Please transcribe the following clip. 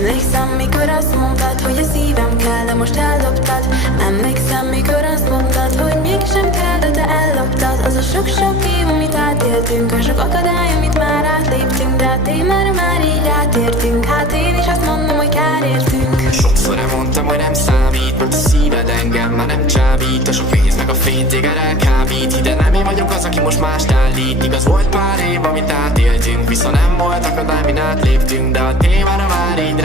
Emlékszem, mikor azt mondtad, hogy a szívem kell, de most eldobtad. Emlékszem, mikor azt mondtad, hogy mégsem kell, de te elloptad. Az a sok-sok év, amit átéltünk, a sok akadály, amit már átléptünk, de a témára már így átértünk. Hát én is azt mondom, hogy kár értünk. Sokszor elmondtam, hogy nem számít, mert a szíved engem már nem csábít. A sok víz meg a fény téged elkábít. Ide nem én vagyok az, aki most mást állít. Igaz volt pár év, amit átéltünk, viszont nem volt akadály, min átléptünk, de a témára már így